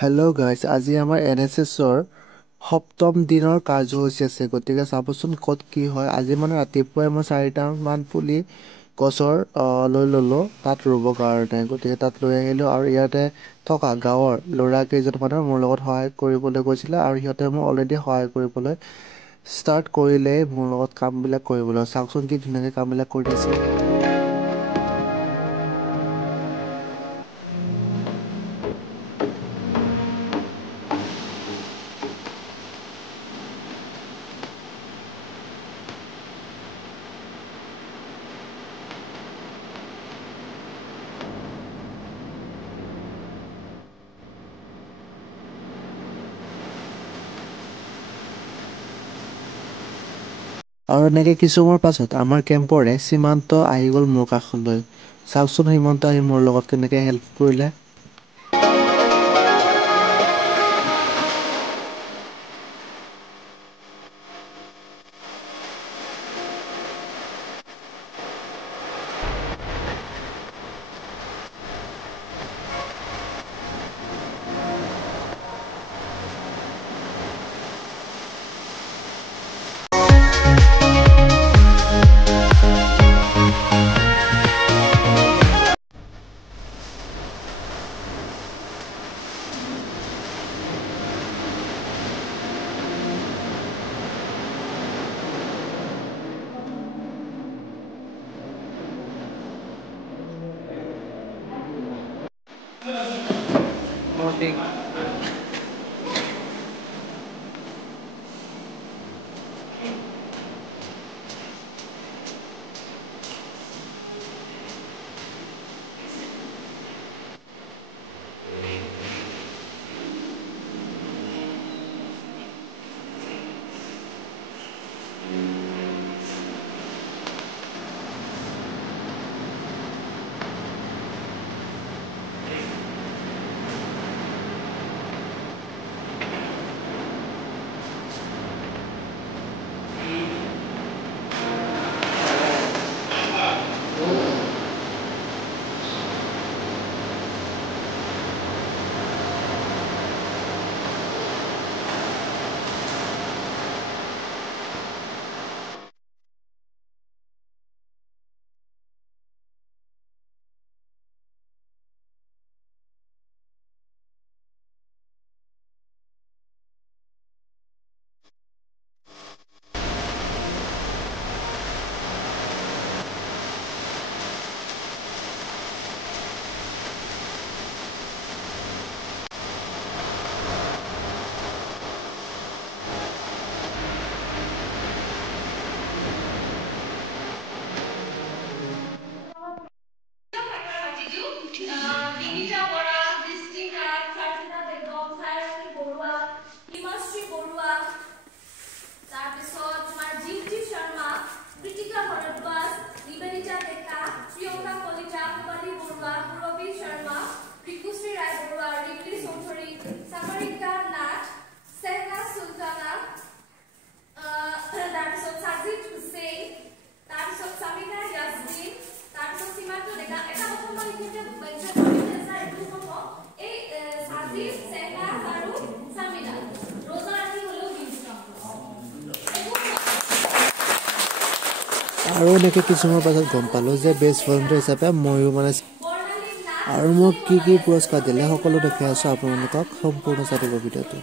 Hello' guys, আজি আমাৰ NSSৰ সপ্তম দিনৰ কাৰ্যসূচী আছে। গতিকে চাবচোন ক'ত কি হয়। আজি মানে ৰাতিপুৱাই মই 4টামান পুলি গছৰ লৈ ল'লোঁ তাত ৰুবৰ কাৰণে। গতিকে তাত লৈ আহিলোঁ আৰু ইয়াতে থকা গাঁৱৰ ল'ৰা কেইজনমানে মোৰ লগত সহায় কৰিবলৈ গৈছিলে আৰু সিহঁতে মোক অলৰেডি সহায় কৰিবলৈ ষ্টাৰ্ট কৰিলেই মোৰ লগত কামবিলাক কৰিবলৈ। চাওকচোন কি ধুনীয়াকৈ কামবিলাক কৰি আছে। আৰু এনেকৈ কিছু সময়ৰ পাছত আমাৰ কেম্পৰে সীমান্ত আহি গ'ল মোৰ কাষলৈ। চাওকচোন সীমান্ত আহি মোৰ লগত কেনেকৈ হেল্প কৰিলে। দিমিতা বৰা, দৃষ্টি নাথ, সাৰ্জিতা বেগম, ছায়াৰাণী বৰুৱা, হিমাশ্ৰী বৰুৱা, তাৰপিছত তোমাৰ জিন্তি শৰ্মা, কৃতিকা ভৰদ্বাজ, নিবেদিতা ডেকা, প্ৰিয়ংকা কলিতা, কুমাৰী বৰুৱা, সুৰভি শৰ্মা, ৰিকুশ্ৰী ৰায় বৰুৱা, ৰিবলি চৌধুৰী, সাগৰিকা নাথ, চেহনা চুলতানা, তাৰপিছত সাজিদ হুছেইন, তাৰপিছত সামিনা ইয়াসমিন, তাৰপিছত সীমান্ত ডেকা। এটা কথা মই লিখিতে মেনশ্যন কৰিম যে স্যাৰ এইটো হ'ব এই সাজিদ, চেহনা আৰু সামিনা ৰোজা আদি হলো আৰু এনেকৈ কিছু সময়ৰ পাছত গম পালোঁ যে বেষ্ট ভলেণ্টিয়াৰ হিচাপে ময়ো মানে আৰু মোক কি কি পুৰস্কাৰ দিলে সকলো দেখাই আছোঁ আপোনালোকক। সম্পূৰ্ণ চাই দিব ভিডিঅ'টো।